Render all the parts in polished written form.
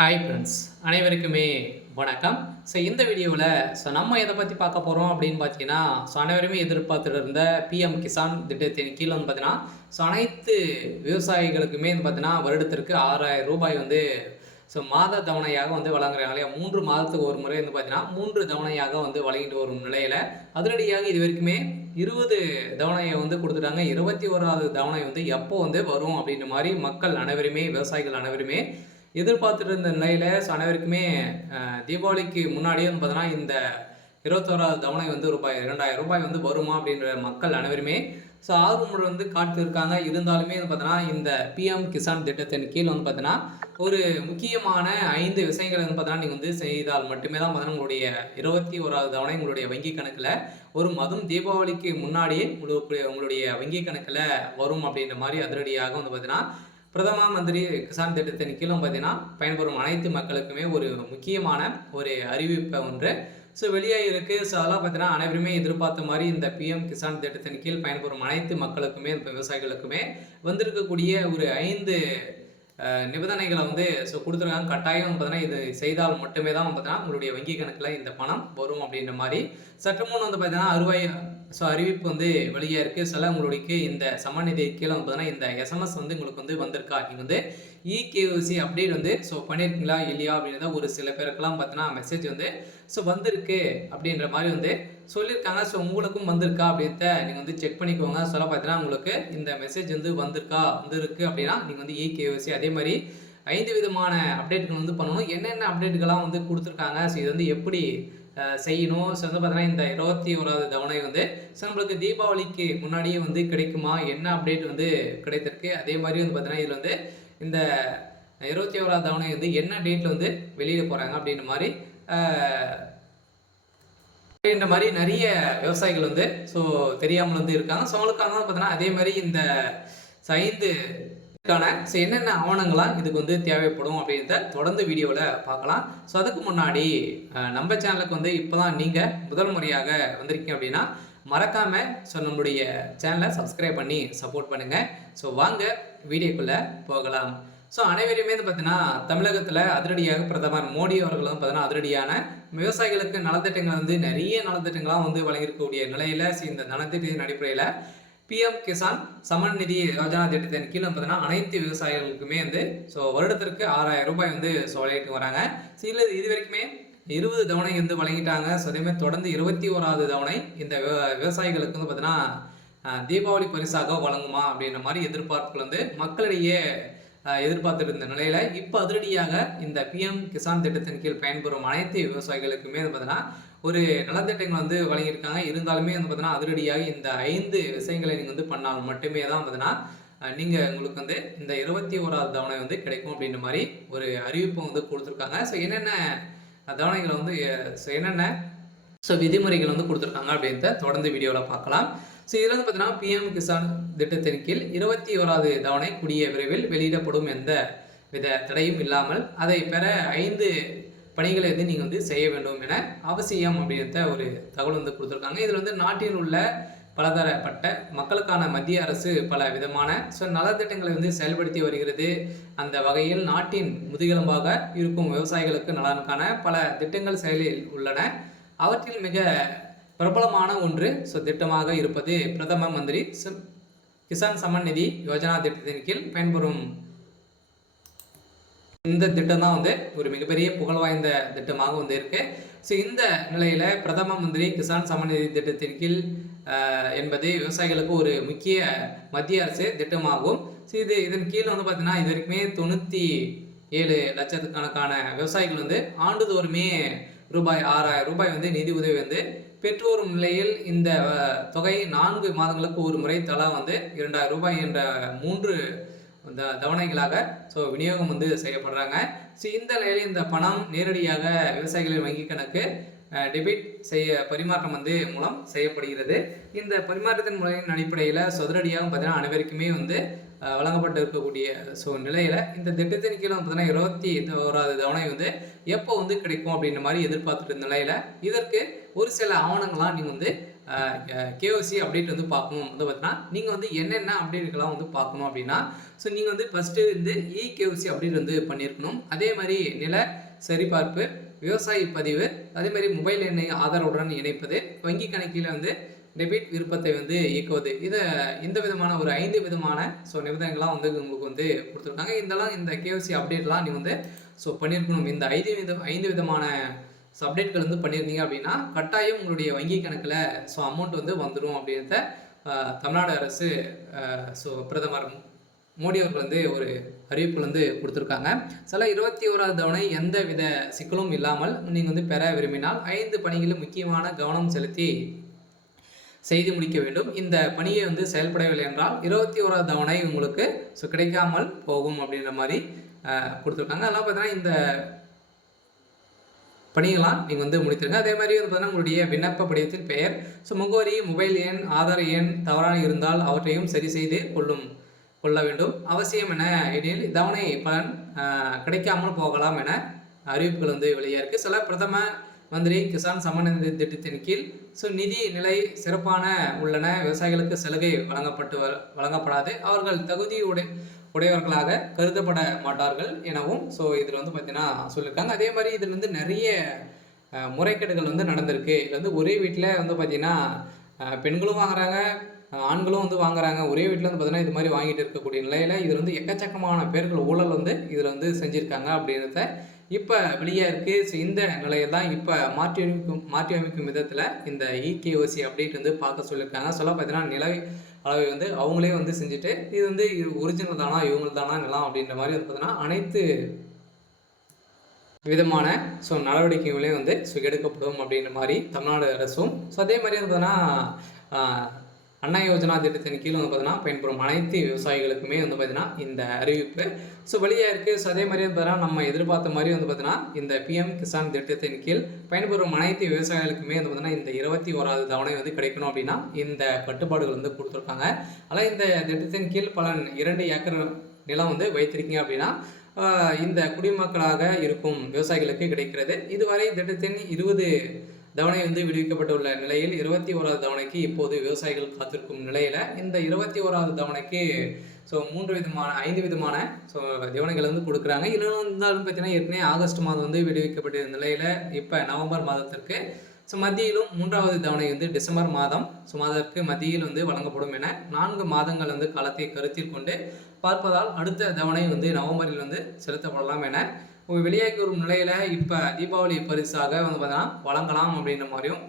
Hi friends, அனைவருக்குமே வணக்கம். இந்த வீடியோவில் நம்ம எதை பற்றி பார்க்க போகிறோம் அப்படின்னு பார்த்தீங்கன்னா, அனைவருமே எதிர்பார்த்துட்டு இருந்த பிஎம் கிசான் திட்டத்தின் கீழ் பார்த்தீங்கன்னா, அனைத்து விவசாயிகளுக்குமே பார்த்தீங்கன்னா வருடத்திற்கு ரூ. 6,000 மாத தவணையாக வழங்குறாங்க இல்லையா. 3 மாதத்துக்கு ஒரு முறை பார்த்தீங்கன்னா 3 தவணையாக வழங்கிட்டு வரும் நிலையில் அதிரடியாக இது வரைக்குமே 20 தவணையை கொடுத்துட்டாங்க. 21வது தவணை எப்போ வரும் அப்படின்ற மாதிரி மக்கள் அனைவருமே, விவசாயிகள் அனைவருமே எதிர்பார்த்துட்டு இருந்த நிலையில அனைவருக்குமே தீபாவளிக்கு முன்னாடியே பார்த்தோன்னா இந்த 21வது தவணை ரூபாய் 2,000 வருமா அப்படின்ற மக்கள் அனைவருமே ஆர்வம் காத்திருக்காங்க. இருந்தாலுமே பார்த்தோன்னா இந்த பிஎம் கிசான் திட்டத்தின் கீழ் பார்த்தீங்கன்னா ஒரு முக்கியமான 5 விஷயங்கள் பார்த்தோன்னா நீங்கள் செய்தால் மட்டுமே தான் பார்த்தீங்கன்னா உங்களுடைய 21வது தவணை உங்களுடைய வங்கி கணக்கில் வரும். அதுவும் தீபாவளிக்கு முன்னாடியே உங்களுடைய வங்கி கணக்கில் வரும் அப்படின்ற மாதிரி அதிரடியாக பார்த்தீங்கன்னா பிரதம மந்திரி கிசான் திட்டத்தின் கீழும் பார்த்தீங்கன்னா பயன்பெறும் அனைத்து மக்களுக்குமே ஒரு முக்கியமான ஒரு அறிவிப்பை ஒன்று வெளியாக இருக்குது. அதெல்லாம் பார்த்தீங்கன்னா அனைவருமே எதிர்பார்த்த மாதிரி இந்த பிஎம் கிசான் திட்டத்தின் கீழ் பயன்பெறும் அனைத்து மக்களுக்குமே, விவசாயிகளுக்குமே வந்திருக்கக்கூடிய ஒரு 5 நிபந்தனைகளை கொடுத்துருக்காங்க. கட்டாயம் பார்த்தீங்கன்னா இது செய்தால் மட்டுமே தான் பார்த்தீங்கன்னா உங்களுடைய வங்கி கணக்கில் இந்த பணம் வரும் அப்படின்ற மாதிரி சற்று முன் பார்த்தீங்கன்னா அறிவிப்பு வெளியாக இருக்குது. சில உங்களுக்கு இந்த சமநிதி கீழே பார்த்தீங்கன்னா இந்த எஸ்எம்எஸ் உங்களுக்கு வந்திருக்கா, நீங்கள் இகேஒசி அப்டேட் பண்ணியிருக்கீங்களா இல்லையா அப்படின்றத ஒரு சில பேருக்கெல்லாம் பார்த்தீங்கன்னா மெசேஜ் வந்திருக்கு அப்படின்ற மாதிரி சொல்லியிருக்காங்க. உங்களுக்கும் வந்திருக்கா அப்படின்றத நீங்கள் செக் பண்ணிக்கோங்க. சொல்ல பார்த்தீங்கன்னா உங்களுக்கு இந்த மெசேஜ் வந்திருக்கு அப்படின்னா நீங்கள் இகேஒசி அதே மாதிரி 5 விதமான அப்டேட்கள் பண்ணணும். என்னென்ன அப்டேட்டுகள்லாம் கொடுத்துருக்காங்க, இது எப்படி செய்யணும். பார்த்தீங்கன்னா இந்த 21வது தவணை நம்மளுக்கு தீபாவளிக்கு முன்னாடியே கிடைக்குமா, என்ன அப்டேட் கிடைத்திருக்கு. அதே மாதிரி பார்த்தீங்கன்னா இதில் இந்த 21வது தவணை என்ன டேட்டில் வெளியிட போகிறாங்க அப்படின்ற மாதிரி நிறைய விவசாயிகள் தெரியாமல் இருக்காங்க. அவங்களுக்காக பார்த்தீங்கன்னா அதே மாதிரி இந்த 5 என்னென்ன ஆவணங்களாம் இதுக்கு தேவைப்படும் அப்படின்றத தொடர்ந்து வீடியோவில் பார்க்கலாம். அதுக்கு முன்னாடி நம்ம சேனலுக்கு இப்போ தான் நீங்கள் முதல் முறையாக வந்திருக்கீங்க அப்படின்னா மறக்காமல் நம்மளுடைய சேனலை சப்ஸ்கிரைப் பண்ணி சப்போர்ட் பண்ணுங்கள். வாங்க வீடியோக்குள்ளே போகலாம். அனைவருமே பார்த்தீங்கன்னா தமிழகத்தில் அதிரடியாக பிரதமர் மோடி அவர்கள் பார்த்தீங்கன்னா அதிரடியான விவசாயிகளுக்கு நலத்திட்டங்கள் நிறைய நலத்திட்டங்களாக வழங்கியிருக்கக்கூடிய நிலையில் இந்த நலத்திட்டத்தின் அடிப்படையில் பிஎம் கிசான் சமன் நிதி யோஜனா திட்டத்தின் கீழே பார்த்தீங்கன்னா அனைத்து விவசாயிகளுக்குமே வருடத்திற்கு ரூ. 6,000 வழங்கிட்டு வராங்க. இது வரைக்குமே 20 தவணை வழங்கிட்டாங்க. அதேமாதிரி தொடர்ந்து 21வது தவணை இந்த விவசாயிகளுக்கு பார்த்தீங்கன்னா தீபாவளி பரிசாக வழங்குமா அப்படின்ற மாதிரி எதிர்பார்ப்புகள் மக்களிடையே எதிர்பார்த்துட்டு இருந்த நிலையில இப்போ அதிரடியாக இந்த பிஎம் கிசான் திட்டத்தின் கீழ் பயன்பெறும் அனைத்து விவசாயிகளுக்குமே பார்த்தீங்கன்னா ஒரு நலத்திட்டங்கள் வழங்கியிருக்காங்க. இருந்தாலுமே பார்த்தீங்கன்னா அதிரடியாக இந்த 5 விஷயங்களை நீங்கள் பண்ணால் மட்டுமே தான் பார்த்தீங்கன்னா நீங்கள் உங்களுக்கு இந்த 21வது தவணை கிடைக்கும் அப்படின்ற மாதிரி ஒரு அறிவிப்பு கொடுத்துருக்காங்க. என்னென்ன தவணைகளை என்னென்ன விதிமுறைகள் கொடுத்துருக்காங்க அப்படின்றத தொடர்ந்து வீடியோவில் பார்க்கலாம். இதில் பார்த்தீங்கன்னா பிஎம் கிசான் திட்டத்தின் கீழ் 21வது தவணை கூடிய விரைவில் வெளியிடப்படும் எந்த வித தடையும் இல்லாமல் அதை பெற 5 பணிகளை நீங்கள் செய்ய வேண்டும் என அவசியம் அப்படின்ற ஒரு தகவல் கொடுத்துருக்காங்க. இதில் நாட்டில் உள்ள பலதரப்பட்ட மக்களுக்கான மத்திய அரசு பல விதமான நலத்திட்டங்களை செயல்படுத்தி வருகிறது. அந்த வகையில் நாட்டின் முதுகெலும்பாக இருக்கும் விவசாயிகளுக்கு நலனுக்கான பல திட்டங்கள் செயலில் உள்ளன. அவற்றில் மிக பிரபலமான ஒன்று திட்டமாக இருப்பது பிரதம மந்திரி கிசான் சமன் நிதி யோஜனா திட்டத்தின் கீழ் பயன்பெறும் இந்த திட்டம் தான் ஒரு மிகப்பெரிய புகழ் வாய்ந்த திட்டமாக இருக்கு. இந்த நிலையில பிரதம மந்திரி கிசான் சமன் நிதி திட்டத்தின் கீழ் என்பது விவசாயிகளுக்கு ஒரு முக்கிய மத்திய அரசு திட்டமாகும். இதன் கீழ் பார்த்தீங்கன்னா இது வரைக்குமே 97 லட்சத்துக்கணக்கான விவசாயிகள் ஆண்டுதோறுமே ரூபாய் 6,000 நிதி உதவி பெற்று வரும் நிலையில் இந்த தொகை 4 மாதங்களுக்கு ஒரு முறை தலா ரூபாய் 2,000 என்ற 3 தவணைகளாக விநியோகம் செய்யப்படுறாங்க. இந்த நிலையில் இந்த பணம் நேரடியாக விவசாயிகளின் வங்கி கணக்கு டெபிட் பரிமாற்றம் மூலம் செய்யப்படுகிறது. இந்த பரிமாற்றத்தின் முறையின் அடிப்படையில் அதிரடியாக பார்த்தீங்கன்னா அனைவருக்குமே வழங்கப்பட்டு இருக்கக்கூடிய நிலையில் இந்த திட்டத்தின் கீழே பார்த்தீங்கன்னா 21வது தவணை எப்போ கிடைக்கும் அப்படின்ற மாதிரி எதிர்பார்த்துட்டு இருந்த நிலையில் இதற்கு ஒரு சில ஆவணங்களாம் நீங்கள் கேஒசி அப்டேட் வந்து பார்க்கணும் வந்து பார்த்தீங்கன்னா, நீங்கள் வந்து என்னென்ன அப்டேட்டுகள்லாம் வந்து பார்க்கணும் அப்படின்னா, ஸோ நீங்கள் வந்து ஃபஸ்ட்டு வந்து கேஒசி அப்டேட் வந்து பண்ணியிருக்கணும். அதே மாதிரி நில சரிபார்ப்பு, விவசாய பதிவு, அதே மாதிரி மொபைல் எண்ணை ஆதாருடன் இணைப்பது, வங்கி கணக்கில் வந்து டெபிட் விருப்பத்தை வந்து இயக்குவது. இந்த விதமான ஒரு 5 விதமான நிபந்தனைகள்லாம் வந்து உங்களுக்கு வந்து குடுத்துருக்காங்க. இந்த கேஒய்சி அப்டேட்லாம் நீங்க வந்து பண்ணியிருக்கணும். இந்த 5 விதமான அப்டேட்கள் வந்து பண்ணியிருந்தீங்க அப்படின்னா, கட்டாயம் உங்களுடைய வங்கி கணக்குல அமௌண்ட் வந்து வந்துரும் அப்படின்றத தமிழ்நாடு அரசு பிரதமர் மோடி அவர்கள் வந்து ஒரு அறிவிப்புகள் வந்து குடுத்துருக்காங்க. 21வது தவணை எந்தவித சிக்கலும் இல்லாமல் நீங்க வந்து பெற விரும்பினால் 5 பணிகளில் முக்கியமான கவனம் செலுத்தி செய்து முடிக்க வேண்டும். இந்த பணியை வந்து செயல்படவில்லை என்றால் 21வது தவணை உங்களுக்கு கிடைக்காமல் போகும் அப்படின்ற மாதிரி கொடுத்துருக்காங்க. அதெல்லாம் பார்த்தீங்கன்னா இந்த பணியெல்லாம் நீங்கள் வந்து முடித்திருங்க. அதே மாதிரி வந்து பார்த்தீங்கன்னா உங்களுடைய விண்ணப்ப படிவத்தில் பெயர், முகவரி, மொபைல் எண், ஆதார் எண் தவறான இருந்தால் அவற்றையும் சரி செய்து கொள்ள வேண்டும். அவசியம் என எனில் தவணை பலன் கிடைக்காமல் போகலாம் என அறிவிப்புகள் வந்து வெளியாக இருக்குது. சில பிரதம மந்திரி கிசான் சம்மான் நிதி திட்டத்தின் கீழ் நிதி நிலை சிறப்பான உள்ளன. விவசாயிகளுக்கு சலுகை வழங்கப்படாது. அவர்கள் உடையவர்களாக கருதப்பட மாட்டார்கள் எனவும் இதில் வந்து பார்த்தீங்கன்னா சொல்லியிருக்காங்க. அதே மாதிரி இதில் வந்து நிறைய முறைகேடுகள் வந்து நடந்திருக்கு. இதில் வந்து ஒரே வீட்டில் வந்து பார்த்தீங்கன்னா பெண்களும் வாங்குறாங்க, ஆண்களும் வந்து வாங்குறாங்க. ஒரே வீட்டில் வந்து பார்த்தீங்கன்னா இது மாதிரி வாங்கிட்டு இருக்கக்கூடிய நிலையில் இதில் வந்து எக்கச்சக்கமான பேர்கள் ஊழல் வந்து இதில் வந்து செஞ்சுருக்காங்க அப்படின்றத இப்போ வெளியாக இருக்குது. இந்த நிலையை தான் இப்போ மாற்றி அமைக்கும் விதத்தில் இந்த கேஒசி அப்டேட் வந்து பார்க்க சொல்லியிருக்காங்க. பார்த்தீங்கன்னா நில அளவை வந்து அவங்களே வந்து செஞ்சுட்டு இது வந்து ஒரிஜினல் தானா இவங்க தானா நிலம் அப்படின்ற மாதிரி வந்து பார்த்தீங்கன்னா அனைத்து விதமான நடவடிக்கைகளையும் வந்து எடுக்கப்படும் அப்படின்ற மாதிரி தமிழ்நாடு அரசும் அதே மாதிரி வந்து பார்த்தீங்கன்னா அண்ணா யோஜனா திட்டத்தின் கீழ் வந்து பார்த்தீங்கன்னா பயன்பெறும் அனைத்து விவசாயிகளுக்குமே வந்து பார்த்தீங்கன்னா இந்த அறிவிப்பு வெளியாக இருக்குது. அதே மாதிரி வந்து பார்த்தீங்கன்னா நம்ம எதிர்பார்த்த மாதிரி வந்து பார்த்தீங்கன்னா இந்த பிஎம் கிசான் திட்டத்தின் கீழ் பயன்பெறும் அனைத்து விவசாயிகளுக்குமே வந்து பார்த்தீங்கன்னா இந்த 21வது தவணை வந்து கிடைக்கணும் அப்படின்னா இந்த கட்டுப்பாடுகள் வந்து கொடுத்துருக்காங்க. ஆனால் இந்த திட்டத்தின் கீழ் பலன் 2 ஏக்கர் நிலம் வந்து வைத்திருக்கீங்க அப்படின்னா இந்த குடிமக்களாக இருக்கும் விவசாயிகளுக்கு கிடைக்கிறது. இதுவரை திட்டத்தின் 20 தவணை வந்து விடுவிக்கப்பட்டுள்ள நிலையில் 21வது தவணைக்கு இப்போது விவசாயிகள் காத்திருக்கும் நிலையில் இந்த 21வது தவணைக்கு 5 விதமான தவணைகள் வந்து கொடுக்குறாங்க. இன்னும் இருந்தாலும் பார்த்தீங்கன்னா ஏற்கனவே ஆகஸ்ட் மாதம் வந்து விடுவிக்கப்பட்ட நிலையில் இப்போ நவம்பர் மாதத்திற்கு மத்தியிலும் 3வது தவணை வந்து டிசம்பர் மாதம் அதற்கு மத்தியில் வந்து வழங்கப்படும் என 4 மாதங்கள் வந்து காலத்தை கருத்தில் கொண்டு பார்ப்பதால் அடுத்த தவணை வந்து நவம்பரில் வந்து செலுத்தப்படலாம் என வெளியாகி வரும் நிலையில் இப்போ தீபாவளி பரிசாக வந்து பார்த்தீங்கன்னா வழங்கலாம் அப்படின்ற மாதிரியும்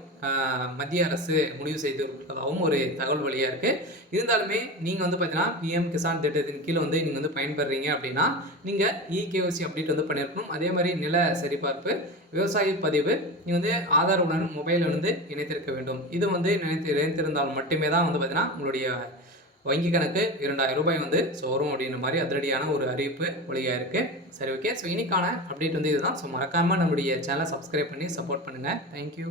மத்திய அரசு முடிவு செய்திருப்பதாகவும் ஒரு தகவல் வெளியாக இருக்குது. இருந்தாலுமே நீங்கள் வந்து பார்த்தீங்கன்னா பிஎம் கிசான் திட்டத்தின் கீழே வந்து நீங்கள் வந்து பயன்பெறீங்க அப்படின்னா நீங்கள் கேஒசி அப்டேட் வந்து பண்ணியிருக்கணும். அதே மாதிரி நில சரிபார்ப்பு, விவசாய பதிவு நீங்கள் வந்து ஆதாருடன் மொபைல் வந்து இணைத்திருக்க வேண்டும். இது வந்து இணைத்திருந்தால் மட்டுமே தான் வந்து பார்த்தீங்கன்னா உங்களுடைய வங்கி கணக்கு 2000 ரூபாய் வந்து வரும் அப்படின்ற மாதிரி அதிரடியான ஒரு அறிவிப்பு வெளியாக இருக்குது. சரி, ஓகே. இன்னைக்கான அப்டேட் வந்து இதுதான். மறக்காமல் நம்முடைய சேனலை சப்ஸ்கிரைப் பண்ணி சப்போர்ட் பண்ணுங்கள். தேங்க்யூ.